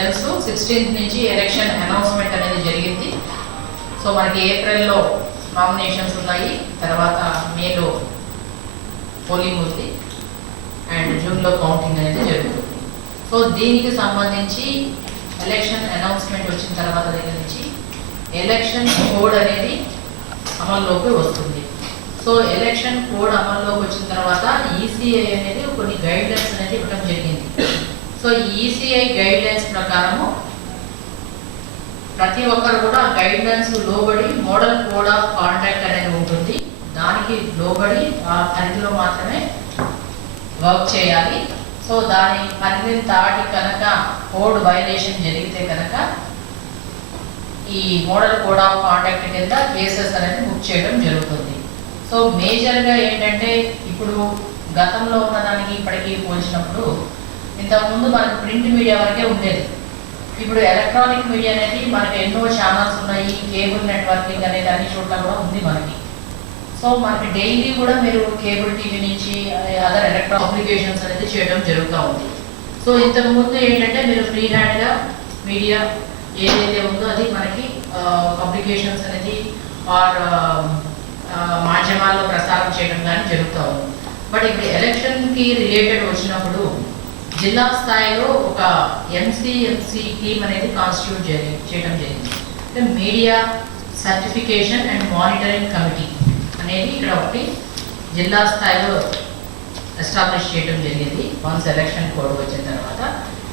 తెలుసు 16th నుంచి election announcement అనేది జరిగింది. సో మనకి ఏప్రిల్లో నామినేషన్స్ ఉన్నాయి, తర్వాత మేలో పోలింగ్ ఉంది అండ్ జూన్లో కౌంటింగ్ అనేది జరుగుతుంది. సో దీనికి సంబంధించి ఎలక్షన్ అనౌన్స్మెంట్ వచ్చిన తర్వాత దగ్గర నుంచి ఎలక్షన్ కోడ్ అనేది అమల్లోకి వస్తుంది. సో ఎలక్షన్ కోడ్ అమల్లోకి వచ్చిన తర్వాత ఈసీఐ అనేది కొన్ని గైడ్లైన్స్ అనేది ఇవ్వడం జరిగింది. సో ఈసీఐ గైడ్లైన్స్ ప్రకారము ప్రతి ఒక్కరు కూడా గైడ్లైన్స్ లోబడి మోడల్ కోడ్ ఆఫ్ కాంటాక్ట్ అనేది ఉంటుంది. దానికి లోబడి ఆ పరిధిలో మాత్రమే వర్క్ చేయాలి. సో దాని పరిధిని దాటి కనుక కోడ్ వైలేషన్ జరిగితే కనుక ఈ మోడల్ కోడ్ ఆఫ్ కాంటాక్ట్ కింద కేసెస్ అనేది బుక్ చేయడం జరుగుతుంది. సో మేజర్గా ఏంటంటే ఇప్పుడు గతంలో ఉన్నదానికి ఇప్పటికీ పోల్చినప్పుడు ఇంతకుముందు మనకు ప్రింట్ మీడియా వరకే ఉండేది. ఇప్పుడు ఎలక్ట్రానిక్ మీడియా అనేది మనకి ఎన్నో ఛానల్స్ ఉన్నాయి, కేబుల్ నెట్వర్కింగ్ అనేది అన్ని చోట్ల కూడా ఉంది మనకి. సో మనకి డైలీ కూడా మీరు కేబుల్ టీవీ నుంచి అదర్ ఎలక్ట్రానిక్ అప్లికేషన్స్ అనేది చేయడం జరుగుతూ ఉంది. సో ఇంతకుముందు ఏంటంటే మీరు ఫ్రీ హ్యాండ్గా మీడియా ఏదైతే ఉందో అది మనకి పబ్లికేషన్స్ అనేది ఆర్ మాధ్యమాల్లో ప్రసారం చేయడం కానీ జరుగుతూ ఉంది. బట్ ఇప్పుడు ఎలక్షన్కి రిలేటెడ్ వచ్చినప్పుడు జిల్లా స్థాయిలో ఒక ఎంసీఎంసీ టీమ్ అనేది కాన్స్టిట్యూట్ చేయడం జరిగింది. అంటే media certification and monitoring committee అనేది ఇక్కడ ఒకటి జిల్లా స్థాయిలో ఎస్టాబ్లిష్ చేయడం జరిగింది. వన్స్ ఎలక్షన్ కోడ్ వచ్చిన తర్వాత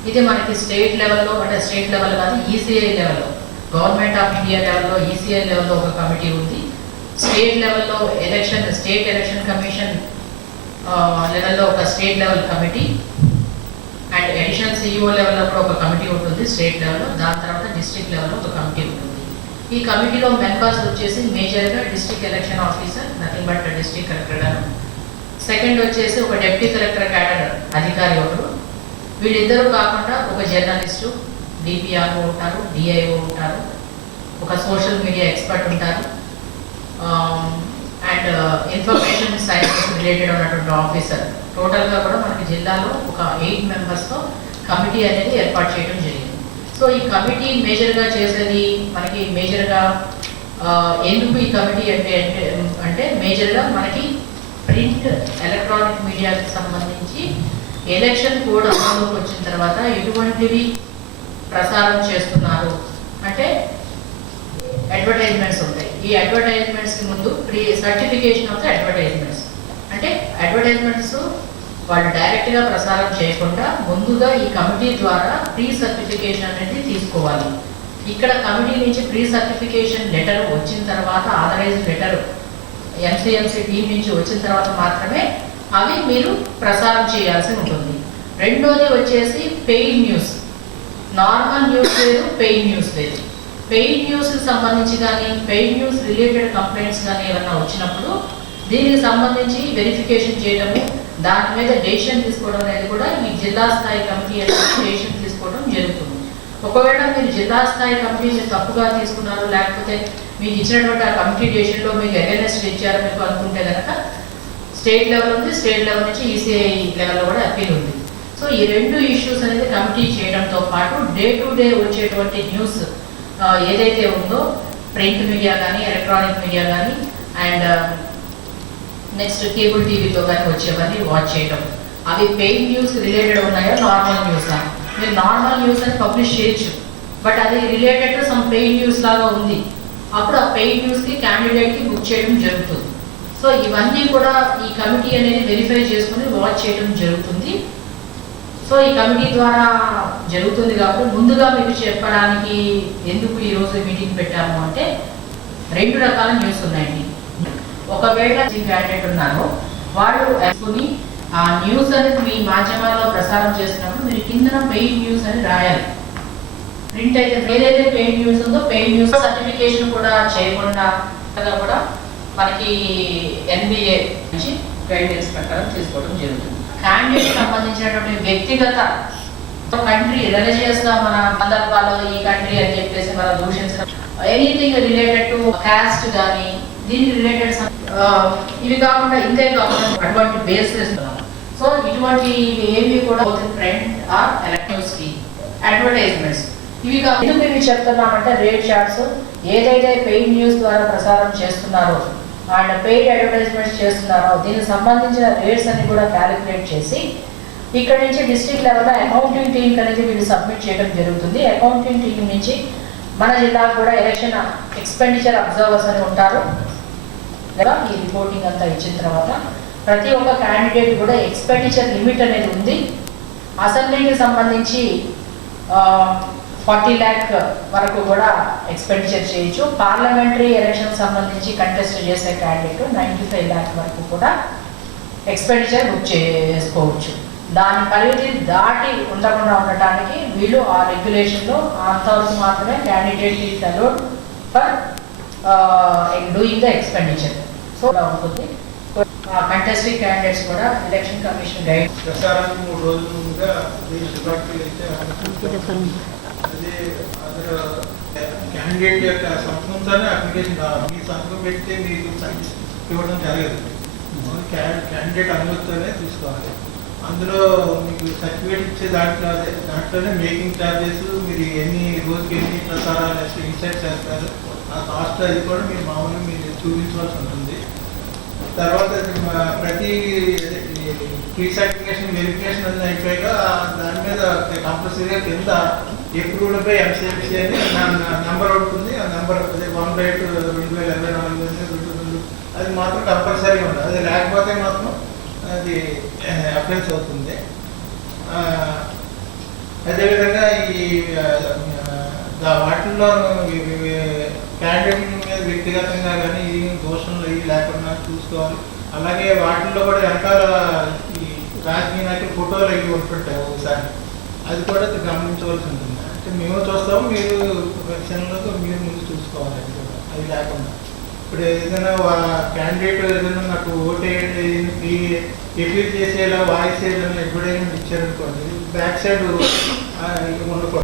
ఇది మనకి స్టేట్ లెవెల్లో, అంటే స్టేట్ లెవెల్ కాదు ఈసీఐ లెవెల్లో, గవర్నమెంట్ ఆఫ్ ఇండియా లెవెల్లో ఈసీఐ లెవెల్లో ఒక కమిటీ ఉంది. స్టేట్ లెవెల్లో స్టేట్ ఎలక్షన్ కమిషన్ లెవెల్లో ఒక state level committee and additional CEO లెవెల్లో కూడా ఒక కమిటీ ఉంటుంది స్టేట్ లెవెల్లో. దాని తర్వాత డిస్ట్రిక్ట్ లెవెల్లో ఒక కమిటీ ఉంటుంది. ఈ కమిటీలో మెంబర్స్ వచ్చేసి మేజర్గా district election officer, nothing but district collector గారు, సెకండ్ వచ్చేసి ఒక డిప్యూటీ కలెక్టర్ క్యాడర్ అధికారి ఒకరు, వీళ్ళిద్దరూ కాకుండా ఒక జర్నలిస్టు, డిపిఆర్ఓ ఉంటారు, డిఐఓ ఉంటారు, ఒక సోషల్ మీడియా ఎక్స్పర్ట్ ఉంటారు అండ్ ఇన్ఫర్మేషన్ సైన్స్ రిలేటెడ్ ఉన్నటువంటి ఆఫీసర్. టోటల్గా కూడా మనకి జిల్లాలో ఒక 8 మెంబర్స్తో కమిటీ అనేది ఏర్పాటు చేయడం జరిగింది. సో ఈ కమిటీ మేజర్గా చేసేది మనకి మేజర్గా ఎందుకు ఈ కమిటీ అంటే మేజర్గా మనకి ప్రింట్ ఎలక్ట్రానిక్ మీడియాకి సంబంధించి ఎలక్షన్ కోడ్ అమలులోకి వచ్చిన తర్వాత ఎటువంటివి ప్రసారం చేస్తున్నారు అంటే అడ్వర్టైజ్మెంట్స్ ఉంటాయి. ఈ అడ్వర్టైజ్మెంట్స్కి ముందు సర్టిఫికేషన్ ఆఫ్ ద అడ్వర్టైజ్మెంట్స్, అంటే అడ్వర్టైజ్మెంట్స్ వాళ్ళు డైరెక్ట్గా ప్రసారం చేయకుండా ముందుగా ఈ కమిటీ ద్వారా ప్రీ సర్టిఫికేషన్ అనేది తీసుకోవాలి. ఇక్కడ కమిటీ నుంచి ప్రీ సర్టిఫికేషన్ లెటర్ వచ్చిన తర్వాత, ఆథరైజ్డ్ లెటర్ ఎంసీఎంసీ టీం నుంచి వచ్చిన తర్వాత మాత్రమే అవి మీరు ప్రసారం చేయాల్సి ఉంటుంది. రెండోది వచ్చేసి పెయిడ్ న్యూస్. నార్మల్ న్యూస్ లేదు, పెయిడ్ న్యూస్ లేదు. పెయిడ్ న్యూస్కి సంబంధించి కానీ పెయిడ్ న్యూస్ రిలేటెడ్ కంప్లైంట్స్ కానీ ఏమన్నా వచ్చినప్పుడు దీనికి సంబంధించి వెరిఫికేషన్ చేయడము, దాని మీద డెసిషన్ తీసుకోవడం అనేది కూడా ఈ జిల్లా స్థాయి కమిటీ అనేది డెసిషన్ తీసుకోవడం జరుగుతుంది. ఒకవేళ మీరు జిల్లా స్థాయి కమిటీని తప్పుగా తీసుకున్నారు, లేకపోతే మీకు ఇచ్చినటువంటి ఆ కమిటీ డెసిషన్లో మీకు అవేర్నెస్ ఇచ్చారు మీకు అనుకుంటే కనుక స్టేట్ లెవెల్ ఉంది, స్టేట్ లెవెల్ నుంచి ఈసీఐ లెవెల్లో కూడా అప్పీల్ ఉంది. సో ఈ రెండు ఇష్యూస్ అనేది కమిటీ చేయడంతో పాటు డే టు డే వచ్చేటువంటి న్యూస్ ఏదైతే ఉందో ప్రింట్ మీడియా కానీ ఎలక్ట్రానిక్ మీడియా కానీ అండ్ నెక్స్ట్ కేబుల్ టీవీలో కానీ వచ్చేవన్నీ వాచ్ చేయడం, అవి పెయిడ్ న్యూస్ రిలేటెడ్ ఉన్నాయో నార్మల్ న్యూస్ అని మీరు నార్మల్ న్యూస్ అని పబ్లిష్ చేయొచ్చు. బట్ అది related to some paid news లాగా ఉంది, అప్పుడు ఆ పెయిడ్ న్యూస్కి క్యాండిడేట్కి బుక్ చేయడం జరుగుతుంది. సో ఇవన్నీ కూడా ఈ కమిటీ అనేది వెరిఫై చేసుకుని వాచ్ చేయడం జరుగుతుంది. సో ఈ కమిటీ ద్వారా జరుగుతుంది కాబట్టి ముందుగా మీకు చెప్పడానికి ఎందుకు ఈరోజు మీటింగ్ పెట్టాము అంటే 2 రకాల న్యూస్ ఉన్నాయండి. ఒకవేళ క్యాండిడేట్ ఉన్నారో వాళ్ళు వేసుకుని ఆ న్యూస్ అనేది మీ మాధ్యమాల్లో ప్రసారం చేసినప్పుడు మీరు కింద పెయిడ్ న్యూస్ అని రాయాలి. ప్రింట్ అయితే ఏదైతే పెయిడ్ న్యూస్ ఉందో పెయిడ్ న్యూస్ సర్టిఫికేషన్ కూడా చేయకుండా కూడా మనకి ఎన్బిఏ నుంచి గైడ్లైన్స్ ప్రకారం తీసుకోవడం జరుగుతుంది. క్యాండిడేట్ సంబంధించినటువంటి వ్యక్తిగత కంట్రీ రిలీజియస్ గా మన సందర్భాల్లో ఈ కంట్రీ అని చెప్పేసి మనం దూషించడం, ఎనీథింగ్ రిలేటెడ్ టు కాస్ట్ కానీ దీనికి రిలేటెడ్ ఇవి కాకుండా ఇంతే కాకుండా అటువంటి బేస్ చేస్తున్నాం. సో ఇటువంటి ఏవి కూడా ప్రింట్ ఆర్ ఎలక్ట్రానిక్ అడ్వర్టైజ్మెంట్స్ ఎందుకు ఇవి చెప్తున్నామంటే రేట్ చార్ట్స్ ఏదైతే పెయిడ్ న్యూస్ ద్వారా ప్రసారం చేస్తున్నారో అండ్ పెయిడ్ అడ్వర్టైజ్మెంట్స్ చేస్తున్నారో దీనికి సంబంధించిన రేట్స్ అన్ని కూడా క్యాలిక్యులేట్ చేసి ఇక్కడ నుంచి డిస్ట్రిక్ట్ లెవెల్లో అకౌంటింగ్ టీమ్ అనేది వీళ్ళు సబ్మిట్ చేయడం జరుగుతుంది. అకౌంటింగ్ టీమ్ నుంచి మన జిల్లాకు కూడా ఎలక్షన్ ఎక్స్పెండిచర్ అబ్జర్వర్స్ అని ఉంటారు. ఈ రిపోర్టింగ్ అంతా ఇచ్చిన తర్వాత ప్రతి ఒక్క క్యాండిడేట్ కూడా ఎక్స్పెండిచర్ లిమిట్ అనేది ఉంది. అసెంబ్లీకి సంబంధించి 40 lakh వరకు కూడా ఎక్స్పెండిచర్ చేయొచ్చు. పార్లమెంటరీ ఎలక్షన్ సంబంధించి కంటెస్ట్ చేసే క్యాండిడేట్ 95 lakh వరకు కూడా ఎక్స్పెండిచర్ బుక్ చేసుకోవచ్చు. దాని పరిధి దాటి ఉండకుండా ఉండటానికి వీళ్ళు ఆ రెగ్యులేషన్లో అంతవరకు మాత్రమే candidate is allowed for doing the expenditure. So అలా ఉంటుంది. కంటెస్టింగ్ క్యాండిడేట్స్ కూడా ఎలక్షన్ కమిషన్ గైడ్ ప్రసారానికి 3 రోజుల ముందుగా క్యాండిడేట్ యొక్క సంతకంతోనే అప్లికేషన్ మీ సంతకం పెడితే మీకు ఇవ్వడం జరగదు. క్యాండిడేట్ అనుమతితోనే తీసుకోవాలి. అందులో మీకు సర్టిఫికేట్ ఇచ్చే దాంట్లోనే మేకింగ్ ఛార్జెస్, మీరు రోజుకి ఎన్ని ప్రసారాలు ఇన్సర్ట్ చేస్తారు, ఆ కాస్ట్ అది కూడా మీరు మామూలుగా మీరు చూపించవలసి ఉంటుంది. తర్వాత ప్రతి ప్రీ సర్టిఫికేషన్ వెరిఫికేషన్ అనేది అయిపోయాక దాని మీద కంపల్సరీగా కింద అప్రూవ్డ్ బై ఎంసీఎంసీ అని నెంబర్ ఉంటుంది. ఆ నెంబర్ అదే 1/2024 అది మాత్రం కంపల్సరీగా ఉంటుంది. అది లేకపోతే మాత్రం అది అఫెన్స్ అవుతుంది. అదేవిధంగా ఈ వాటిల్లో క్యాండిడేట్ మీద వ్యక్తిగతంగా కానీ ఈ దోషంలో ఇవి లేకుండా చూసుకోవాలి. అలాగే వాటిల్లో కూడా వెనకాల ఈ రాజకీయ నాయకులు ఫోటోలు అవి ఉంటుంటాయి ఒకసారి, అది కూడా గమనించవలసి ఉంటుంది. అంటే మేము చూస్తాము, మీరు ఎలక్షన్లో మీరు ముందు చూసుకోవాలి. అది లేకుండా ఇప్పుడు ఏదైనా క్యాండిడేట్ ఏదైనా నాకు ఓటు వేయండి ఎపీల్ చేసేలా వాయిస్ ఏదైనా అడ్వర్టైజ్మెంట్ ఇచ్చారనుకోండి, బ్యాక్ సైడ్ ఉండకూడదు.